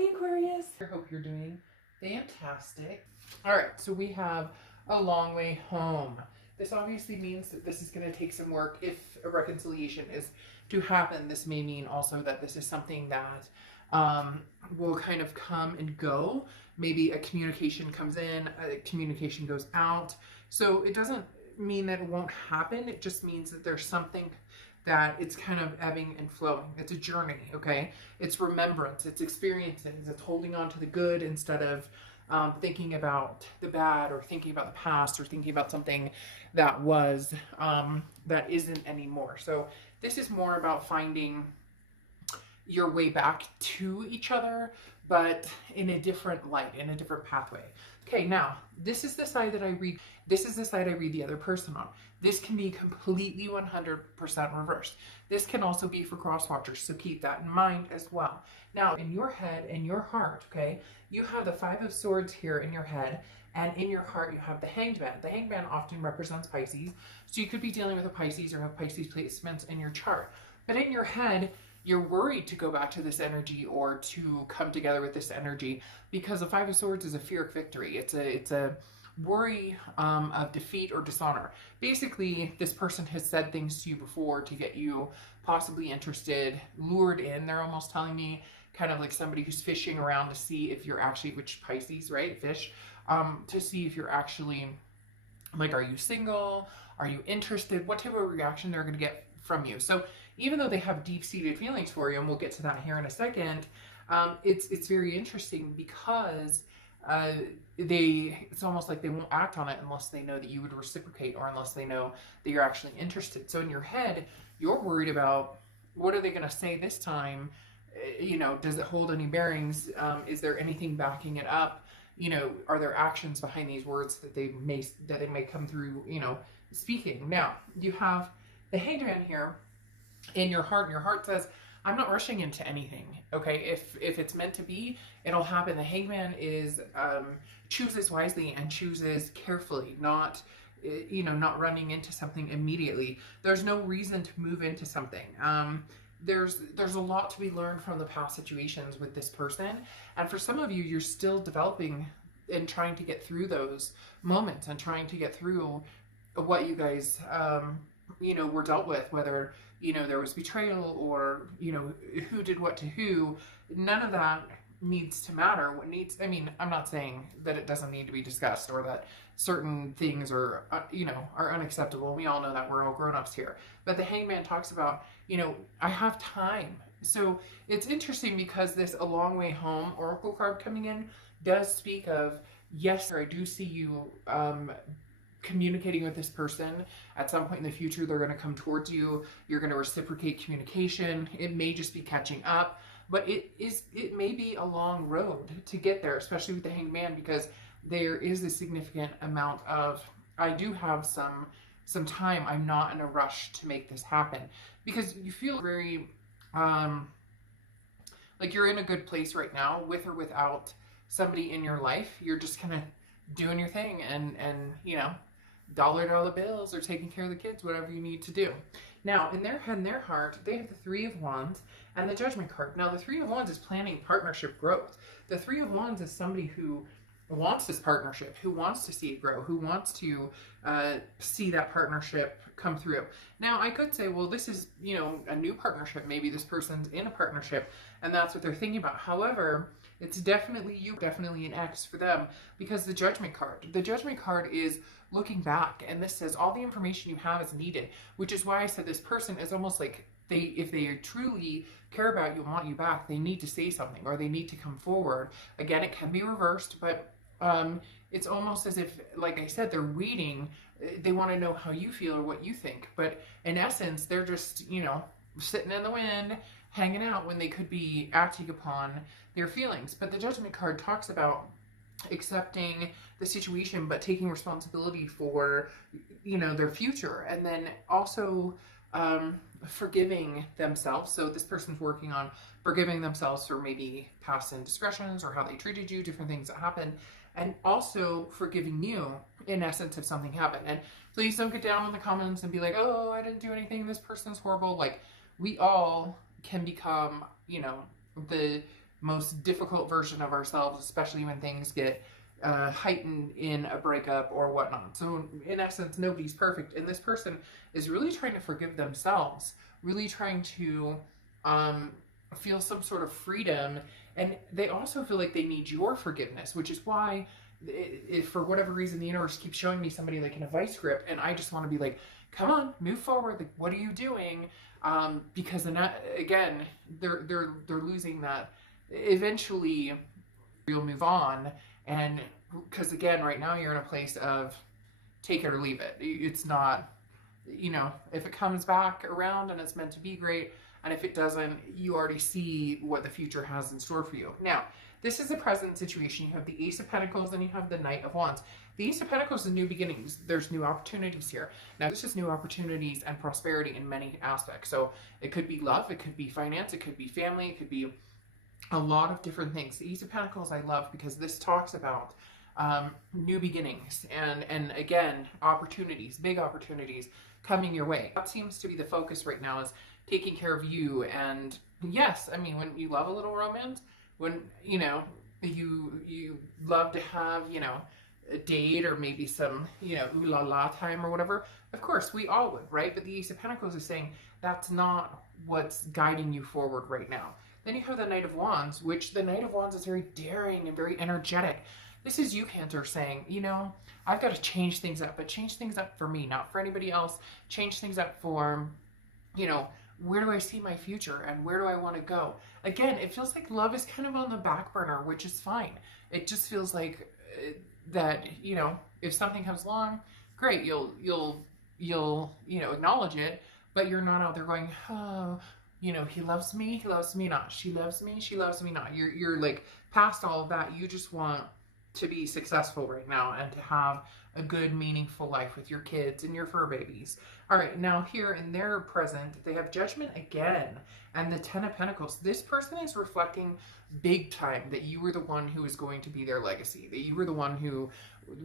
Hey Aquarius! I hope you're doing fantastic. All right, so we have a long way home. This obviously means that this is going to take some work. If a reconciliation is to happen, this may mean also that this is something that will kind of come and go. Maybe a communication comes in, a communication goes out. So it doesn't mean that it won't happen. It just means that there's something that it's kind of ebbing and flowing. It's a journey, okay? It's remembrance, it's experiences, it's holding on to the good instead of thinking about the bad, or thinking about the past, or thinking about something that was, that isn't anymore. So this is more about finding your way back to each other, but in a different light, in a different pathway. Okay, now, this is the side that I read. This is the side I read the other person on. This can be completely 100% reversed. This can also be for cross-watchers, so keep that in mind as well. Now, in your head and your heart, okay, you have the Five of Swords here in your head, and in your heart you have the Hanged Man. The Hanged Man often represents Pisces, so you could be dealing with a Pisces or have Pisces placements in your chart. But in your head, you're worried to go back to this energy or to come together with this energy, because the Five of Swords is a fear of victory. It's a worry of defeat or dishonor. Basically, this person has said things to you before to get you possibly interested, lured in. They're almost telling me kind of like somebody who's fishing around to see if you're actually, which Pisces, right? Fish, to see if you're actually, like, are you single? Are you interested? What type of reaction they're going to get from you. So even though they have deep-seated feelings for you, and we'll get to that here in a second, it's very interesting because it's almost like they won't act on it unless they know that you would reciprocate, or unless they know that you're actually interested. So in your head, you're worried about, what are they going to say this time? You know, does it hold any bearings? Is there anything backing it up? You know, are there actions behind these words that they may come through, you know, speaking? Now, you have the Hanged Man here in your heart, and your heart says, I'm not rushing into anything, okay? If it's meant to be, it'll happen. The Hanged Man is, chooses wisely and chooses carefully, not, you know, not running into something immediately. There's no reason to move into something. There's a lot to be learned from the past situations with this person. And for some of you, you're still developing and trying to get through those moments, and trying to get through what you guys, you know, were dealt with, whether, you know, there was betrayal, or, you know, who did what to who. None of that needs to matter. What needs, I mean, I'm not saying that it doesn't need to be discussed, or that certain things are, you know, are unacceptable. We all know that, we're all grown-ups here. But the Hanged Man talks about, you know, I have time. So it's interesting because this A Long Way Home Oracle card coming in does speak of, yes, I do see you communicating with this person. At some point in the future, they're going to come towards you. You're going to reciprocate communication. It may just be catching up, but it may be a long road to get there, especially with the Hanged Man, because there is a significant amount of, I do have some time. I'm not in a rush to make this happen, because you feel very like you're in a good place right now, with or without somebody in your life. You're just kind of doing your thing, and you know, dollar bills, or taking care of the kids, whatever you need to do. Now, in their head and their heart, they have the Three of Wands and the Judgment card. Now, the Three of Wands is planning partnership growth. The Three of Wands is somebody who wants this partnership, who wants to see it grow, who wants to see that partnership come through. Now, I could say, well, this is, you know, a new partnership. Maybe this person's in a partnership, and that's what they're thinking about. However, it's definitely you, definitely an X for them, because the Judgment card is looking back, and this says all the information you have is needed, which is why I said this person is almost like, if they truly care about you and want you back, they need to say something, or they need to come forward. Again, it can be reversed, but it's almost as if, like I said, they're waiting. They want to know how you feel or what you think, but in essence, they're just, you know, sitting in the wind, hanging out, when they could be acting upon their feelings. But the Judgment card talks about accepting the situation, but taking responsibility for, you know, their future, and then also forgiving themselves. So this person's working on forgiving themselves for maybe past indiscretions, or how they treated you, different things that happened, and also forgiving you, in essence, if something happened. And please don't get down in the comments and be like, oh, I didn't do anything, this person's horrible. Like, we all can become, you know, the most difficult version of ourselves, especially when things get heightened in a breakup or whatnot. So in essence, nobody's perfect, and this person is really trying to forgive themselves, really trying to feel some sort of freedom, and they also feel like they need your forgiveness, which is why, if for whatever reason the universe keeps showing me somebody like in a vice grip, and I just want to be like, come on, move forward, like, what are you doing? Because then again, they're losing that. Eventually you'll move on, and because again, right now you're in a place of take it or leave it. It's not, you know, if it comes back around and it's meant to be, great, and if it doesn't, you already see what the future has in store for you. Now, this is the present situation. You have the Ace of Pentacles and you have the Knight of Wands. The Ace of Pentacles is new beginnings. There's new opportunities here. Now, this is new opportunities and prosperity in many aspects. So it could be love, it could be finance, it could be family, it could be a lot of different things. The Ace of Pentacles I love because this talks about new beginnings and again, opportunities, big opportunities coming your way. That seems to be the focus right now, is taking care of you. And yes, I mean, when you love a little romance, when, you know, you love to have, you know, a date or maybe some, you know, ooh la la time or whatever, of course we all would, right? But the Ace of Pentacles is saying that's not what's guiding you forward right now. Then you have the Knight of Wands, which the Knight of Wands is very daring and very energetic. This is you, Cancer, saying, you know, I've got to change things up, but change things up for me, not for anybody else. Change things up for, you know, where do I see my future and where do I want to go? Again, it feels like love is kind of on the back burner, which is fine. It just feels like that, you know, if something comes along, great, you'll you know, acknowledge it, but you're not out there going, oh, you know, he loves me not. She loves me not. You're like past all of that. You just want to be successful right now and to have a good, meaningful life with your kids and your fur babies. All right, now here in their present, they have Judgment again and the Ten of Pentacles. This person is reflecting big time that you were the one who was going to be their legacy, that you were the one who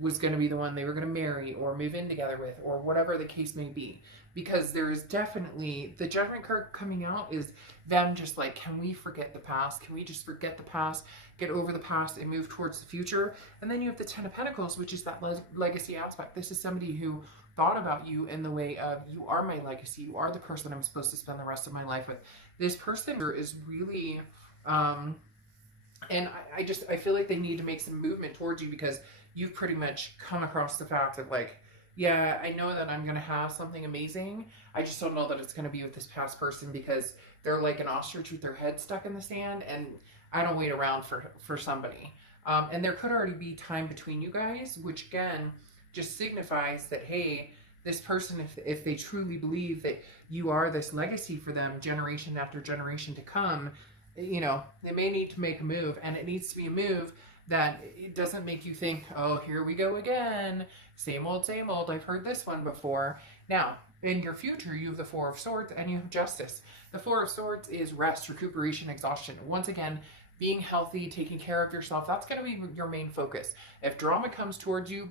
was going to be the one they were going to marry or move in together with, or whatever the case may be. Because there is definitely, the Judgment card coming out is them just like, can we forget the past? Can we just forget the past, get over the past and move towards the future? And then you have the Ten of Pentacles, which is that legacy aspect. This is somebody who thought about you in the way of, you are my legacy, you are the person I'm supposed to spend the rest of my life with. This person is really, and I feel like they need to make some movement towards you, because you've pretty much come across the fact of like, yeah, I know that I'm going to have something amazing. I just don't know that it's going to be with this past person, because they're like an ostrich with their head stuck in the sand, and I don't wait around for somebody. And there could already be time between you guys, which again, just signifies that, hey, this person, if they truly believe that you are this legacy for them, generation after generation to come, you know, they may need to make a move, and it needs to be a move that it doesn't make you think, oh, here we go again. Same old, I've heard this one before. Now, in your future, you have the Four of Swords and you have Justice. The Four of Swords is rest, recuperation, exhaustion. Once again, being healthy, taking care of yourself, that's going to be your main focus. If drama comes towards you,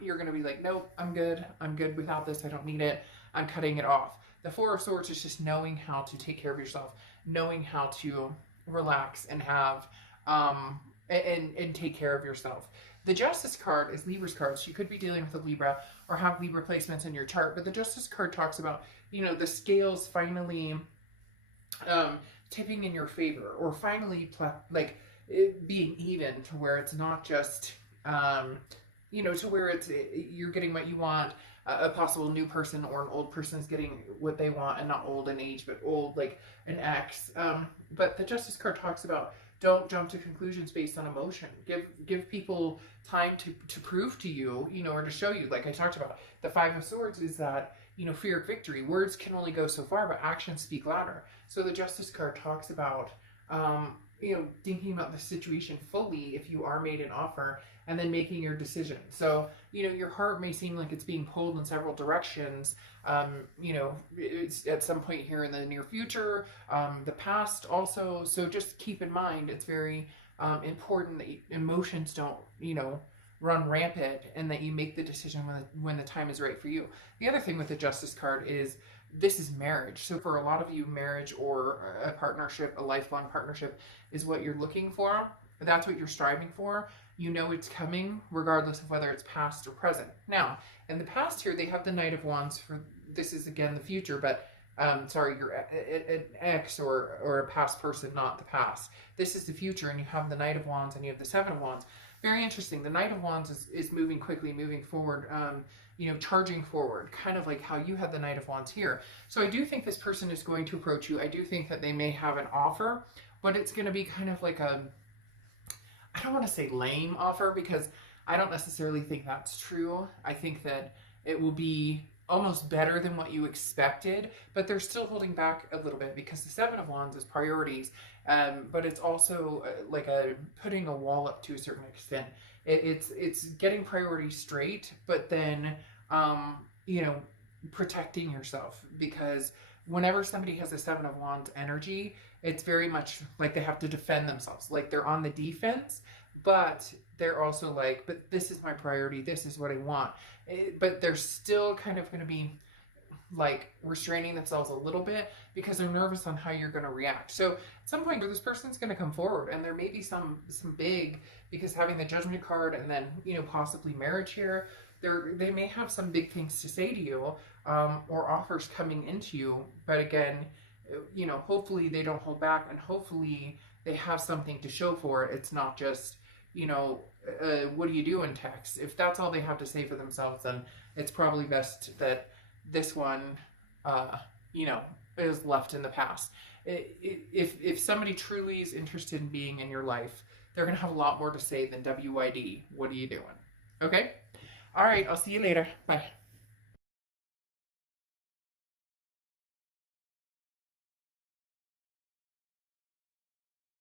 you're going to be like, nope, I'm good without this, I don't need it, I'm cutting it off. The Four of Swords is just knowing how to take care of yourself, knowing how to relax and have, and take care of yourself. The Justice card is Libra's card. So you could be dealing with a Libra or have Libra placements in your chart, but the Justice card talks about, you know, the scales finally tipping in your favor, or finally like it being even, to where it's not just, you know, to where it's, you're getting what you want. A possible new person or an old person's getting what they want, and not old in age, but old like an ex. But the Justice card talks about, don't jump to conclusions based on emotion. Give people time to prove to you, you know, or to show you. Like I talked about, the Five of Swords is that, you know, fear of victory. Words can only go so far, but actions speak louder. So the Justice card talks about, you know, thinking about the situation fully if you are made an offer, and then making your decision. So, you know, your heart may seem like it's being pulled in several directions. You know, it's at some point here in the near future, the past also. So just keep in mind, it's very important that emotions don't, you know, run rampant, and that you make the decision when the time is right for you. The other thing with the Justice card is this is marriage. So for a lot of you, marriage or a partnership, a lifelong partnership is what you're looking for. That's what you're striving for. You know it's coming regardless of whether it's past or present. Now, in the past here, they have the Knight of Wands. For this is again the future, but sorry, you're an ex or a past person, not the past. This is the future, and you have the Knight of Wands and you have the Seven of Wands. Very interesting. The Knight of Wands is moving quickly, moving forward, you know, charging forward, kind of like how you have the Knight of Wands here. So I do think this person is going to approach you. I do think that they may have an offer, but it's going to be kind of like a, I don't want to say lame offer, because I don't necessarily think that's true. I think that it will be almost better than what you expected, but they're still holding back a little bit because the Seven of Wands is priorities, but it's also like putting a wall up to a certain extent. It's getting priorities straight, but then you know, protecting yourself, because whenever somebody has a Seven of Wands energy, it's very much like they have to defend themselves, like they're on the defense, but they're also like, but this is my priority, this is what I want. But they're still kind of going to be like restraining themselves a little bit because they're nervous on how you're going to react. So at some point this person's going to come forward, and there may be some big, because having the Judgment card and then, you know, possibly marriage here, they may have some big things to say to you, or offers coming into you. But again, you know, hopefully they don't hold back, and hopefully they have something to show for it. It's not just, you know, what do you do in text? If that's all they have to say for themselves, then it's probably best that this one, you know, is left in the past. If somebody truly is interested in being in your life, they're going to have a lot more to say than WYD. What are you doing? Okay? All right, I'll see you later. Bye.